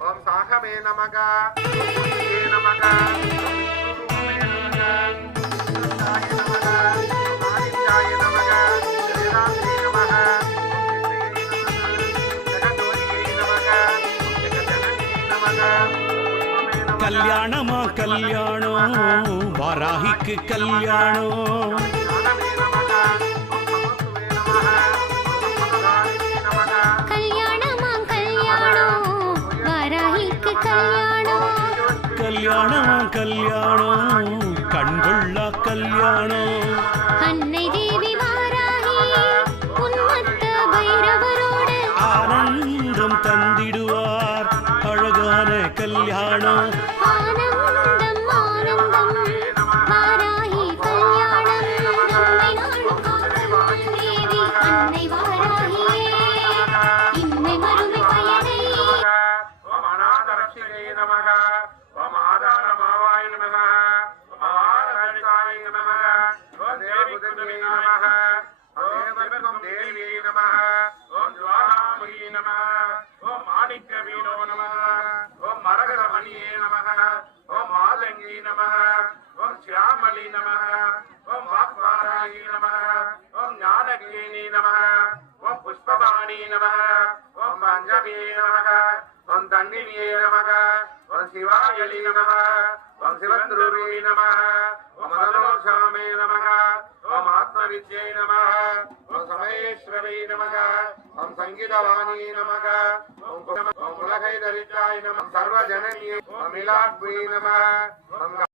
ஓம் சாகமே நமக ஓம் புண்ணியே நமக ஓம் விஷ்ணுரூபமே நமக சுத்தாய நமக ஓம் ஆதித்யாய நமக வேதாந்தே நமக ஓம் சித்தையே நமக ஜெகதோரியே நமக ஓம் ஜெகஜனனியே நமக ஓம் புஷ்பமே நமக. கல்யாணமா கல்யாணம் வாராகிக்கு கல்யாணம் ஞானமே நமக ஓம் சமத்துவே நமக ஓம் சம்பததாயினே நமக. கல்யாணமா கல்யாணம் வாராகிக்கு கல்யாணம் கல்யாணமா கல்யாணம் கண்கொள்ளா கல்யாணம் அன்னை தேவி வாராகி உன்மத்த பைரவரோடு ஆனந்தம் தந்திடுவார் அழகான கல்யாணம் ஆனந்தம் ஆனந்தம் வாராகி கல்யாணம் நம்மை நாளும் காக்கும் தேவி அன்னை வாராகியே இம்மை மறுமை பயனை ஓம் அநாதரட்சிகை நமக ஓம் ஆதாரமாவாய நமக ஓம் ஆதாரகாய நமக ஓம் தேவபுதன்யே நமக ஓம் தேவர்க்கம் தேவியே நமக ஓம் ஜுவாலாமுகியே நமக ஓம் மாணிக்க வீரோ நமக ஓம் மரகதமணியே நமக ஓம் மாதங்கி நமக ஓம் சியாமளி நமக ஓம் வாக்வாராயி நமக ஓம் ஞானகேனி நமக ஓம் புஷ்பபாணி நமக ஓம் பஞ்சமி நமக ஓம் தன்னினியே நமக ஓம் சிவாயலி நமக ஓம் சிவத்ருவே நமக ஓம் மதனோஷாமே நமக ஓம் ஆத்மவித்யை நமக ஓம் சமயேஸ்வரி நமக ஓம் சங்கீதவாணி நமக ஓம் உலகை தரித்தாய் நம சர்வஜனனியே ஓம் மிலாத்வி நமக ஓம்